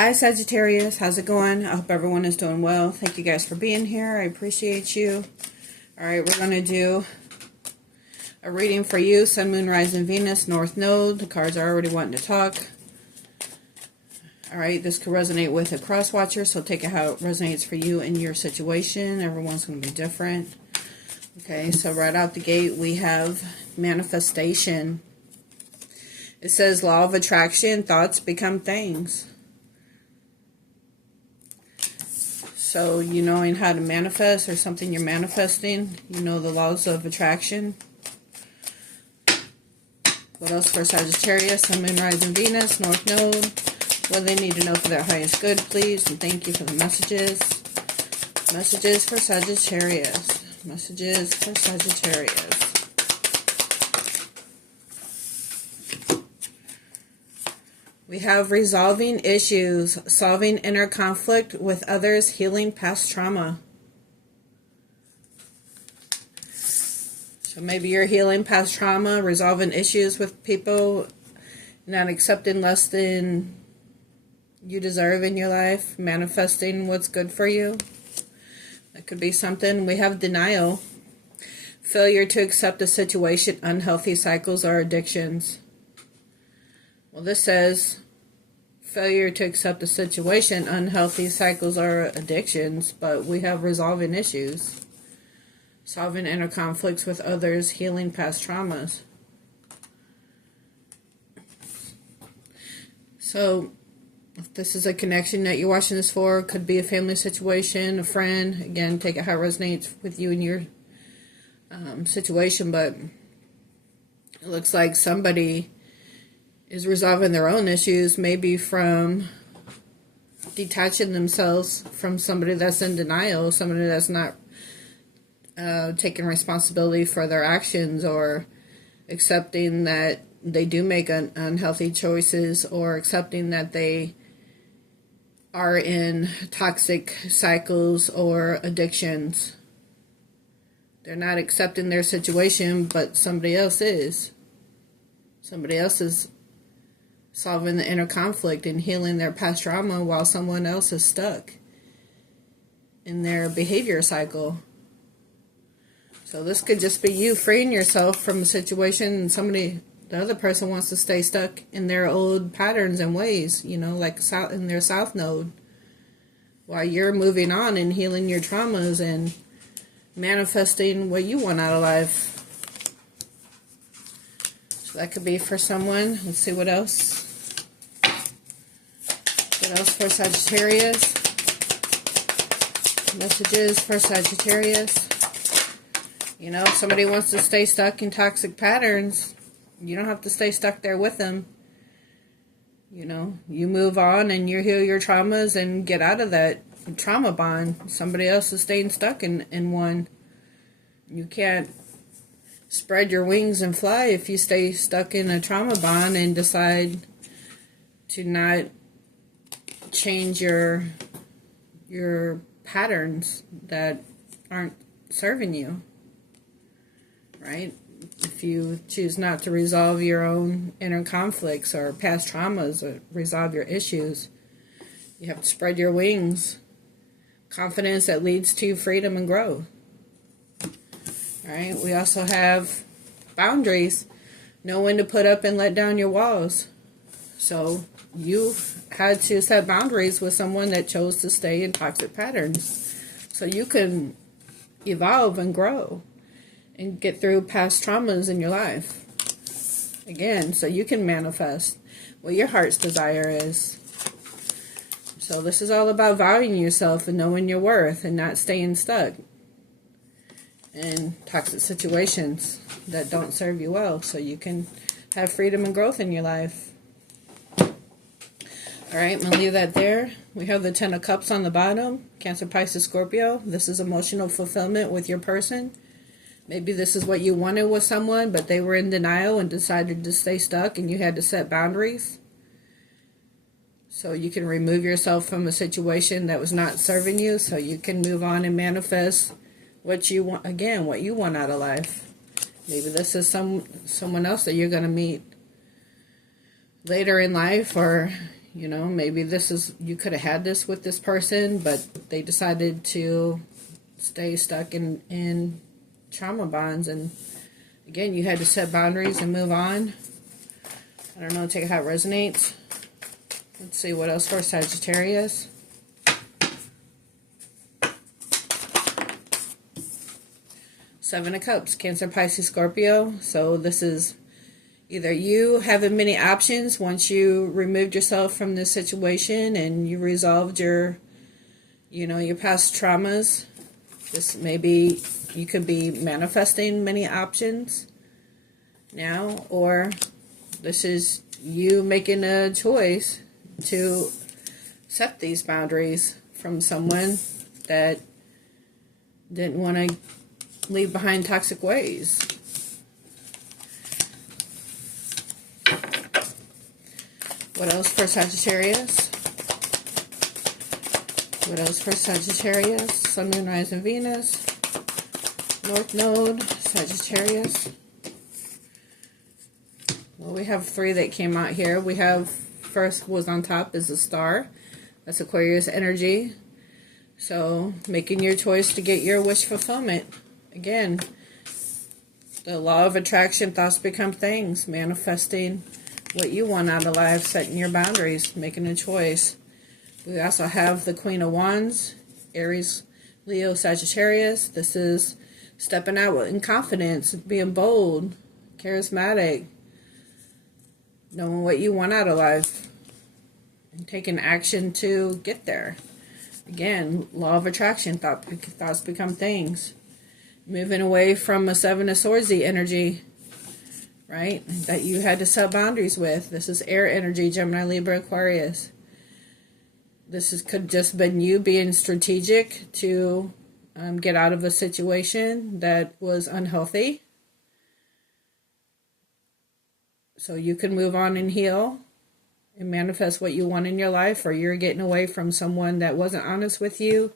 Hi Sagittarius, how's it going? I hope everyone is doing well. Thank you guys for being here. I appreciate you. Alright, we're going to do a reading for you. Sun, Moon, Rising, Venus, North Node. The cards are already wanting to talk. Alright, this could resonate with a cross watcher, so take it how it resonates for you and your situation. Everyone's going to be different. Okay, so right out the gate we have manifestation. It says law of attraction, thoughts become things. So, you knowing how to manifest or something you're manifesting, you know the laws of attraction. What else for Sagittarius? Sun, Moon, Rising, Venus, North Node. What do they need to know for their highest good, please? And thank you for the messages. Messages for Sagittarius. Messages for Sagittarius. We have resolving issues, solving inner conflict with others, healing past trauma. So maybe you're healing past trauma, resolving issues with people, not accepting less than you deserve in your life, manifesting what's good for you. That could be something. We have denial, failure to accept a situation, unhealthy cycles or addictions. Well, this says failure to accept the situation, unhealthy cycles or addictions, but we have resolving issues, solving inner conflicts with others, healing past traumas. So, if this is a connection that you're watching this for, could be a family situation, a friend. Again, take it how it resonates with you and your situation, but it looks like somebody is resolving their own issues, maybe from detaching themselves from somebody that's in denial, somebody that's not taking responsibility for their actions, or accepting that they do make unhealthy choices, or accepting that they are in toxic cycles or addictions. They're not accepting their situation, but somebody else is. Somebody else is solving the inner conflict and healing their past trauma while someone else is stuck in their behavior cycle. So this could just be you freeing yourself from a situation, and the other person wants to stay stuck in their old patterns and ways, like in their South Node, while you're moving on and healing your traumas and manifesting what you want out of life. So that could be for someone. Let's see what else. What else for Sagittarius? Messages for Sagittarius. If somebody wants to stay stuck in toxic patterns, you don't have to stay stuck there with them. You move on and you heal your traumas and get out of that trauma bond. Somebody else is staying stuck in one. You can't spread your wings and fly if you stay stuck in a trauma bond and decide to not change your patterns that aren't serving you, right? If you choose not to resolve your own inner conflicts or past traumas, or resolve your issues, you have to spread your wings. Confidence that leads to freedom and growth. All right, we also have boundaries. Know when to put up and let down your walls. So you had to set boundaries with someone that chose to stay in toxic patterns, so you can evolve and grow and get through past traumas in your life. Again, so you can manifest what your heart's desire is. So this is all about valuing yourself and knowing your worth and not staying stuck in toxic situations that don't serve you well, so you can have freedom and growth in your life. Alright, I'm going to leave that there. We have the 10 of Cups on the bottom. Cancer, Pisces, Scorpio. This is emotional fulfillment with your person. Maybe this is what you wanted with someone, but they were in denial and decided to stay stuck, and you had to set boundaries. So you can remove yourself from a situation that was not serving you, so you can move on and manifest what you want, again, what you want out of life. Maybe this is someone else that you're going to meet later in life, or You know, maybe this is, you could have had this with this person, but they decided to stay stuck in trauma bonds. And again, you had to set boundaries and move on. I don't know, take how it resonates. Let's see what else for Sagittarius. Seven of Cups, Cancer, Pisces, Scorpio. So this is either you having many options once you removed yourself from this situation and you resolved your, you know, your past traumas. This maybe you could be manifesting many options now, or this is you making a choice to set these boundaries from someone that didn't want to leave behind toxic ways. What else for Sagittarius? What else for Sagittarius? Sun, Moon, Rising, Venus. North Node, Sagittarius. Well, we have three that came out here. We have, first was on top is a star. That's Aquarius energy. So, making your choice to get your wish fulfillment. Again, the law of attraction, thoughts become things. Manifesting what you want out of life, setting your boundaries, making a choice. We also have the Queen of Wands, Aries, Leo, Sagittarius. This is stepping out in confidence, being bold, charismatic, knowing what you want out of life, and taking action to get there. Again, law of attraction, thoughts become things. Moving away from a Seven of Swords energy, right? That you had to set boundaries with. This is air energy, Gemini, Libra, Aquarius. This could just been you being strategic to get out of a situation that was unhealthy. So you can move on and heal and manifest what you want in your life, or you're getting away from someone that wasn't honest with you.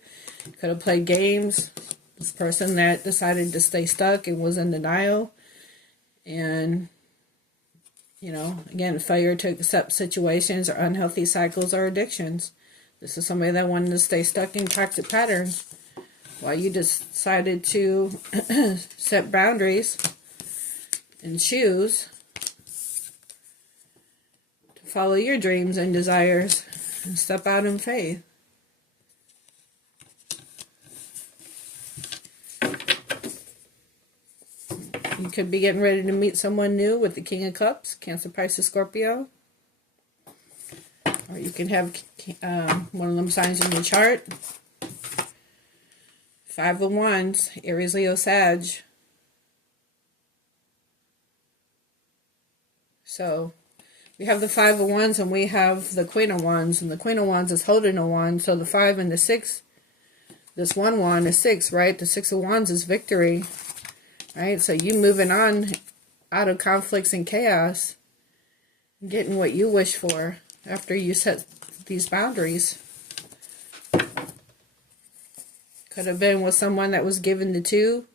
Could have played games. This person that decided to stay stuck and was in denial. And, you know, again, failure to accept situations or unhealthy cycles or addictions. This is somebody that wanted to stay stuck in toxic patterns while you decided to set boundaries and choose to follow your dreams and desires and step out in faith. You could be getting ready to meet someone new with the King of Cups, Cancer, Pisces, Scorpio. Or you can have one of them signs in your chart. Five of Wands, Aries, Leo, Sag. So we have the Five of Wands and we have the Queen of Wands. And the Queen of Wands is holding a wand. So the 5 and the 6, this one wand is 6, right? The 6 of Wands is victory. Right, so you moving on out of conflicts and chaos, getting what you wish for after you set these boundaries. Could have been with someone that was given the 2,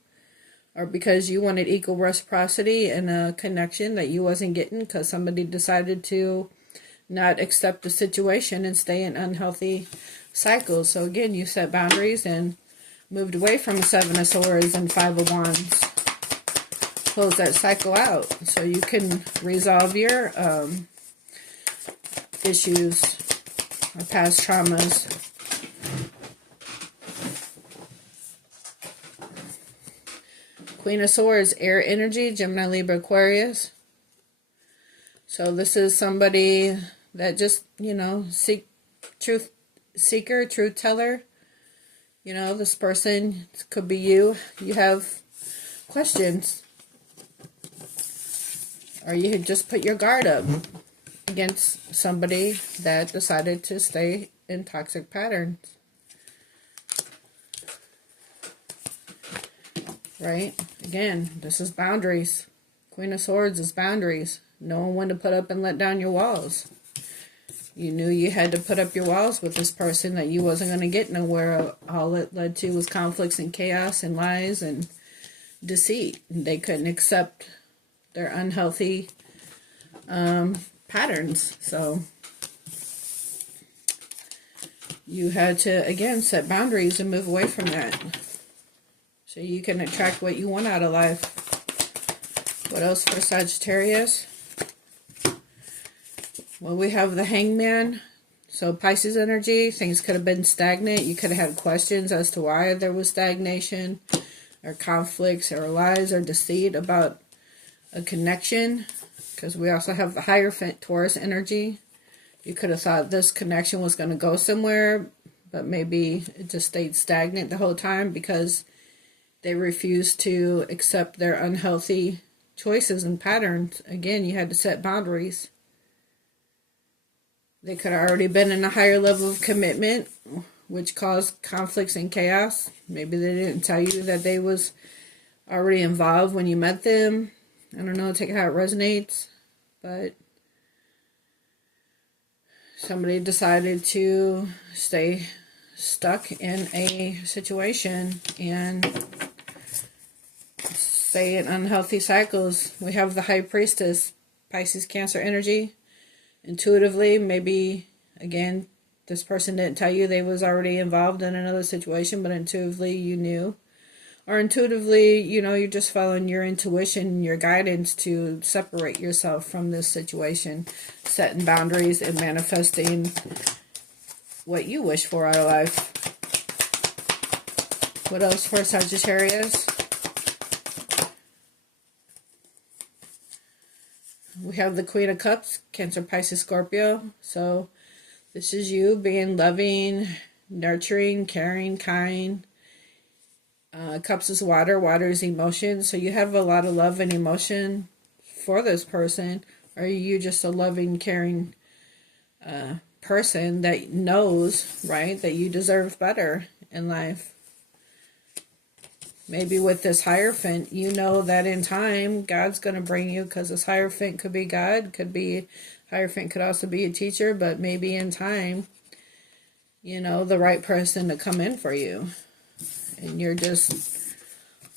or because you wanted equal reciprocity and a connection that you wasn't getting because somebody decided to not accept the situation and stay in unhealthy cycles. So again, you set boundaries and moved away from 7 of Swords and 5 of Wands. Close that cycle out so you can resolve your issues or past traumas. Queen of Swords, air energy, Gemini, Libra, Aquarius. So this is somebody that just, you know, truth seeker, truth teller. You know, this person could be you. You have questions. Or you could just put your guard up against somebody that decided to stay in toxic patterns. Right? Again, this is boundaries. Queen of Swords is boundaries. Knowing when to put up and let down your walls. You knew you had to put up your walls with this person, that you wasn't going to get nowhere. All it led to was conflicts and chaos and lies and deceit. They couldn't accept their unhealthy patterns. So you had to, again, set boundaries and move away from that. So you can attract what you want out of life. What else for Sagittarius? Well, we have the Hangman. So Pisces energy, things could have been stagnant. You could have had questions as to why there was stagnation, or conflicts, or lies, or deceit about a connection. Because we also have the Hierophant Taurus energy. You could have thought this connection was going to go somewhere, but maybe it just stayed stagnant the whole time because they refused to accept their unhealthy choices and patterns. Again, you had to set boundaries. They could have already been in a higher level of commitment, which caused conflicts and chaos. Maybe they didn't tell you that they was already involved when you met them. I don't know, take it how it resonates. But somebody decided to stay stuck in a situation and stay in unhealthy cycles. We have the High Priestess, Pisces, Cancer energy. Intuitively, maybe, again, this person didn't tell you they was already involved in another situation, but intuitively you knew. Or intuitively, you know, you're just following your intuition, your guidance to separate yourself from this situation, setting boundaries and manifesting what you wish for out of life. What else for Sagittarius? We have the Queen of Cups, Cancer, Pisces, Scorpio. So this is you being loving, nurturing, caring, kind. Cups is water. Water is emotion. So you have a lot of love and emotion for this person. Or are you just a loving, caring person that knows, right, that you deserve better in life? Maybe with this Hierophant, you know that in time, God's going to bring you, because this Hierophant could be God, Hierophant could also be a teacher, but maybe in time, you know, the right person to come in for you. And you're just,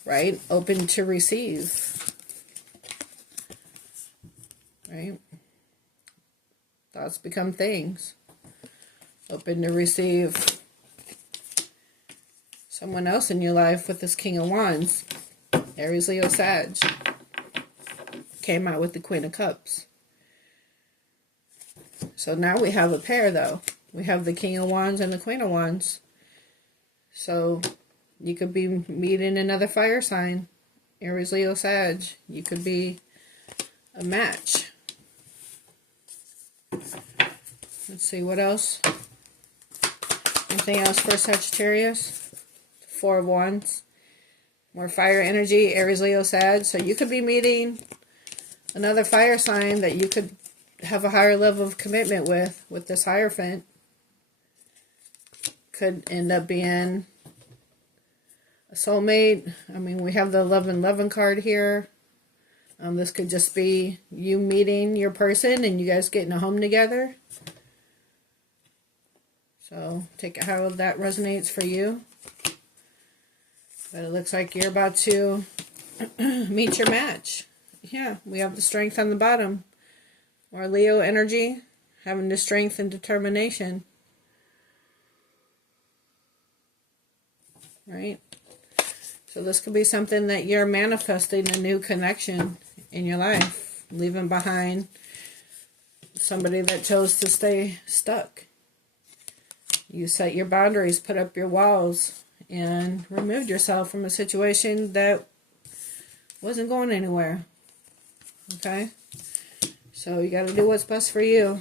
right, open to receive. Right? Thoughts become things. Open to receive someone else in your life with this King of Wands. Aries, Leo, Sag. Came out with the Queen of Cups. So now we have a pair, though. We have the King of Wands and the Queen of Wands. So you could be meeting another fire sign. Aries, Leo, Sag. You could be a match. Let's see, what else? Anything else for Sagittarius? Four of Wands. More fire energy, Aries, Leo, Sag. So you could be meeting another fire sign that you could have a higher level of commitment with this Hierophant. Could end up being a soulmate. I mean, we have the 11-11 card here. This could just be you meeting your person and you guys getting a home together. So take it how that resonates for you. But it looks like you're about to meet your match. Yeah, we have the Strength on the bottom. More Leo energy, having the strength and determination. Right? So this could be something that you're manifesting, a new connection in your life. Leaving behind somebody that chose to stay stuck. You set your boundaries, put up your walls, and removed yourself from a situation that wasn't going anywhere. Okay? So you got to do what's best for you.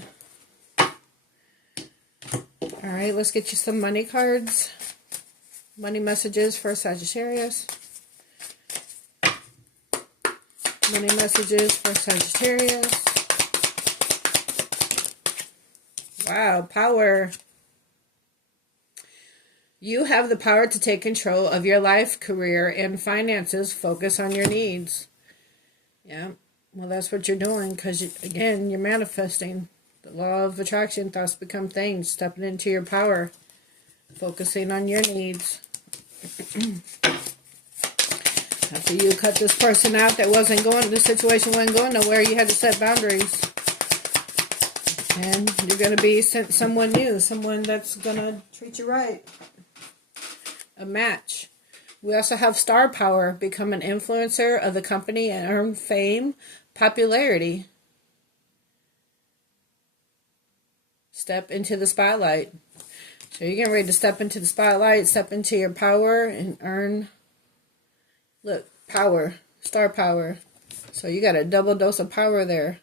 Alright, let's get you some money cards. Money messages for Sagittarius. Money messages for Sagittarius. Wow, power. You have the power to take control of your life, career, and finances. Focus on your needs. Yeah, well, that's what you're doing because, again, you're manifesting. The law of attraction, thoughts become things. Stepping into your power. Focusing on your needs. After you cut this person out that wasn't going, the situation wasn't going nowhere, you had to set boundaries. And you're going to be sent someone new, someone that's going to treat you right. A match. We also have star power. Become an influencer of the company and earn fame, popularity. Step into the spotlight. So you're getting ready to step into the spotlight, step into your power, and earn, look, power, star power. So you got a double dose of power there.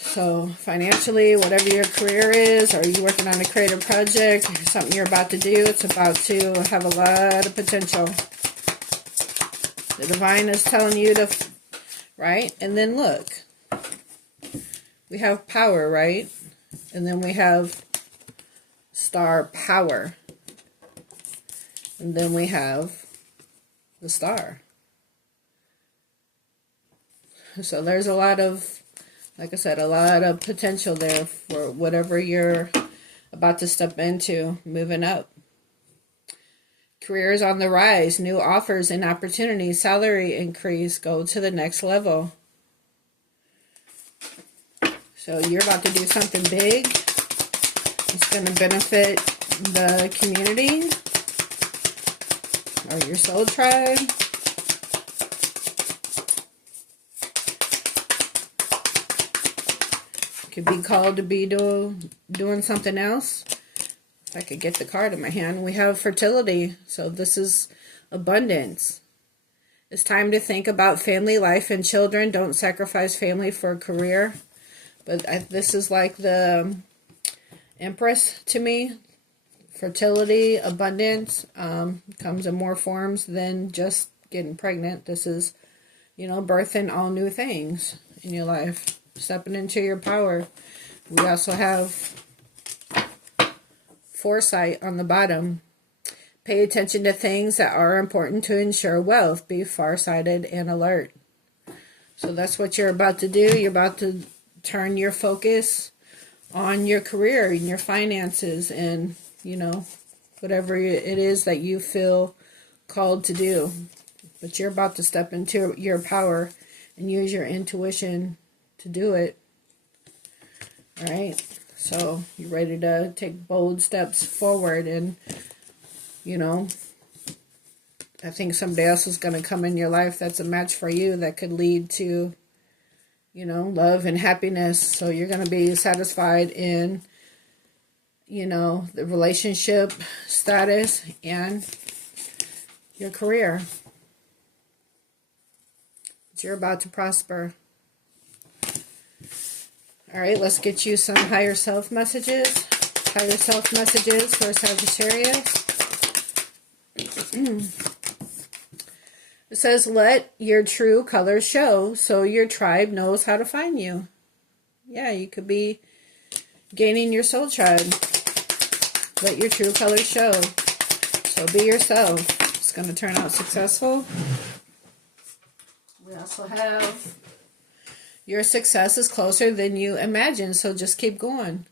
So financially, whatever your career is, or you're working on a creative project, or something you're about to do, it's about to have a lot of potential. The divine is telling you to, right? And then look, we have power, right? And then we have star power. And then we have the star. So there's a lot of, like I said, a lot of potential there for whatever you're about to step into, moving up. Career is on the rise, new offers and opportunities, salary increase, go to the next level. So you're about to do something big. It's going to benefit the community or your soul tribe. Could be called to be doing something else. If I could get the card in my hand. We have fertility. So this is abundance. It's time to think about family life and children. Don't sacrifice family for a career. But this is like the Empress to me. Fertility, abundance, comes in more forms than just getting pregnant. This is, birthing all new things in your life. Stepping into your power. We also have foresight on the bottom. Pay attention to things that are important to ensure wealth. Be farsighted and alert. So that's what you're about to do. You're about to turn your focus on your career and your finances and, whatever it is that you feel called to do. But you're about to step into your power and use your intuition to do it. All right. So you're ready to take bold steps forward, and I think somebody else is going to come in your life that's a match for you that could lead to love and happiness. So you're going to be satisfied in the relationship status and your career. You're about to prosper. All right, let's get you some higher self messages. Higher self messages for Sagittarius. It says, let your true colors show so your tribe knows how to find you. Yeah, you could be gaining your soul tribe. Let your true colors show. So be yourself. It's going to turn out successful. We also have your success is closer than you imagine, so just keep going.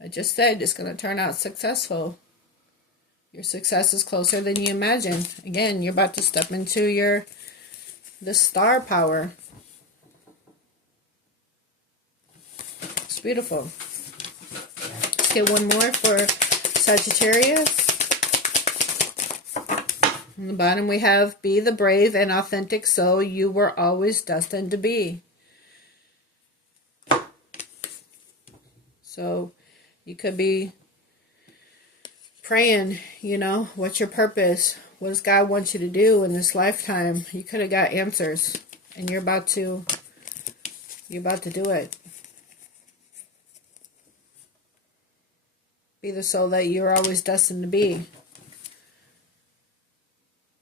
I just said it's going to turn out successful. Your success is closer than you imagine. Again, you're about to step into the star power. It's beautiful. Let's get one more for Sagittarius. On the bottom we have, be the brave and authentic soul you were always destined to be. So you could be praying, what's your purpose? What does God want you to do in this lifetime? You could have got answers, and you're about to do it. Be the soul that you're always destined to be.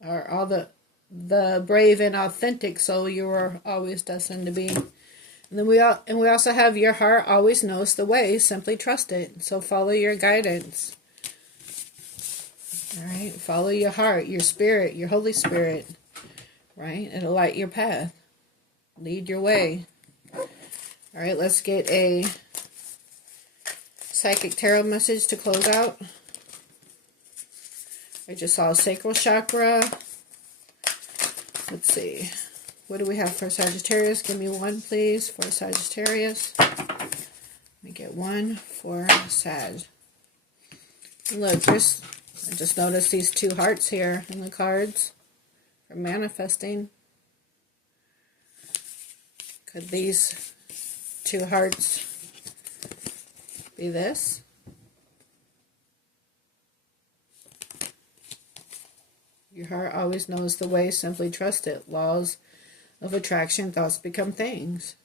Or all the brave and authentic soul you were always destined to be. And then we also have your heart always knows the way. Simply trust it. So follow your guidance. All right. Follow your heart, your spirit, your Holy Spirit. Right. It'll light your path. Lead your way. All right. Let's get a psychic tarot message to close out. I just saw sacral chakra. Let's see. What do we have for Sagittarius? Give me one, please, for Sagittarius. Let me get one for Sag. Look, I just noticed these 2 hearts here in the cards for manifesting. Could these 2 hearts be this? Your heart always knows the way, simply trust it. Laws of attraction, thoughts become things.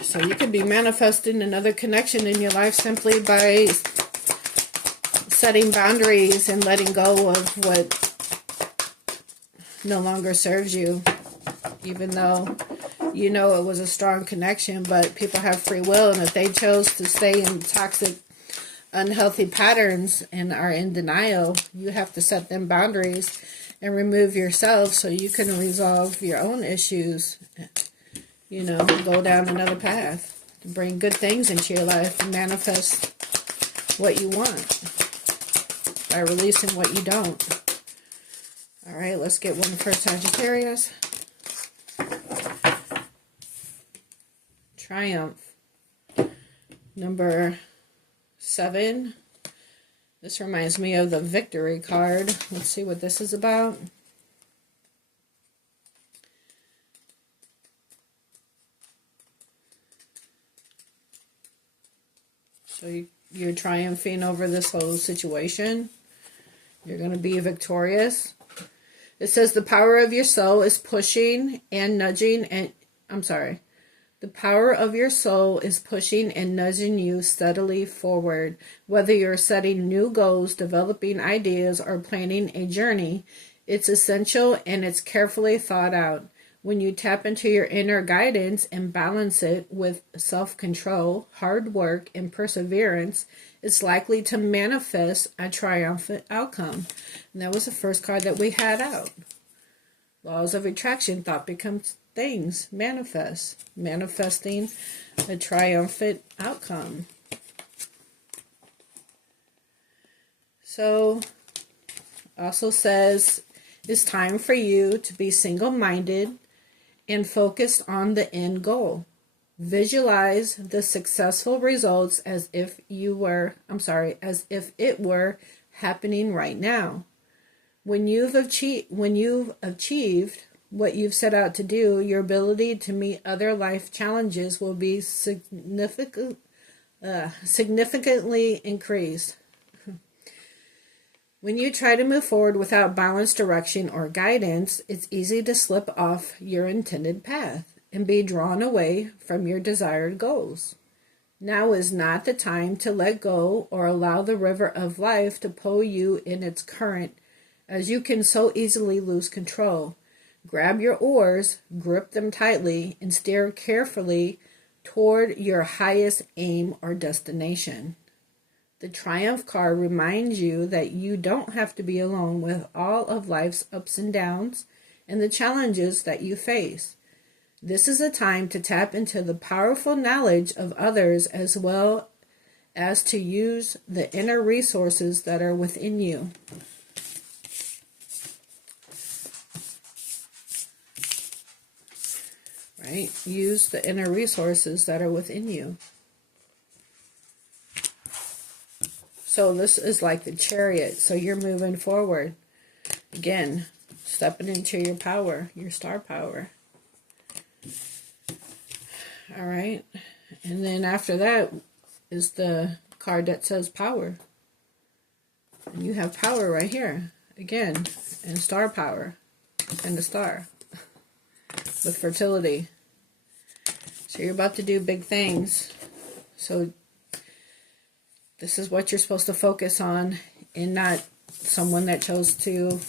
So you could be manifesting another connection in your life simply by setting boundaries and letting go of what no longer serves you. Even though you know it was a strong connection, but people have free will, and if they chose to stay in toxic, unhealthy patterns and are in denial, you have to set them boundaries and remove yourself so you can resolve your own issues, you know, go down another path to bring good things into your life and manifest what you want by releasing what you don't. All right, let's get one for Sagittarius. Triumph. Number 7. This reminds me of the victory card. Let's see what this is about. So you're triumphing over this whole situation. You're going to be victorious. It says the power of your soul is pushing and nudging and, the power of your soul is pushing and nudging you steadily forward. Whether you're setting new goals, developing ideas, or planning a journey, it's essential and it's carefully thought out. When you tap into your inner guidance and balance it with self-control, hard work, and perseverance, it's likely to manifest a triumphant outcome. And that was the first card that we had out. Laws of attraction, thought becomes things, manifesting a triumphant outcome. So also says it's time for you to be single-minded and focused on the end goal. Visualize the successful results as if it were happening right now. When you've achieved what you've set out to do, your ability to meet other life challenges will be significantly increased. When you try to move forward without balanced direction or guidance, it's easy to slip off your intended path and be drawn away from your desired goals. Now is not the time to let go or allow the river of life to pull you in its current, as you can so easily lose control. Grab your oars, grip them tightly, and steer carefully toward your highest aim or destination. The Triumph card reminds you that you don't have to be alone with all of life's ups and downs and the challenges that you face. This is a time to tap into the powerful knowledge of others as well as to use the inner resources that are within you. Right? Use the inner resources that are within you. So this is like the Chariot. So you're moving forward. Again, stepping into your power, your star power. All right. And then after that is the card that says power. And you have power right here. Again, and star power. And the star. With fertility. So you're about to do big things. So this is what you're supposed to focus on, and not someone that chose to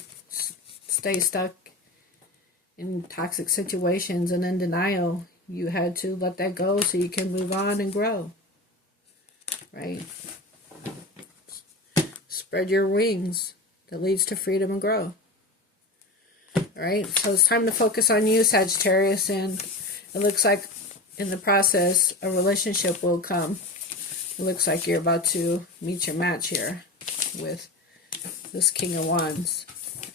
stay stuck in toxic situations and in denial. You had to let that go so you can move on and grow. Right? Spread your wings. That leads to freedom and growth. Alright, so it's time to focus on you, Sagittarius, and it looks like in the process a relationship will come. It looks like you're about to meet your match here with this King of Wands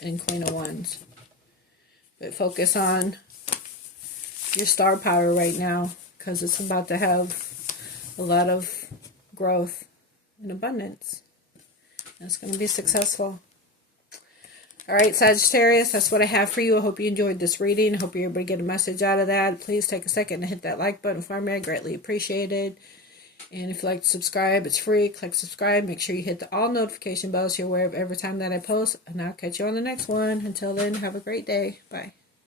and Queen of Wands. But focus on your star power right now, because it's about to have a lot of growth and abundance. And it's going to be successful. All right, Sagittarius, that's what I have for you. I hope you enjoyed this reading. I hope you're able to get a message out of that. Please take a second to hit that like button for me. I greatly appreciate it. And if you'd like to subscribe, it's free. Click subscribe. Make sure you hit the all notification bell so you're aware of every time that I post. And I'll catch you on the next one. Until then, have a great day. Bye.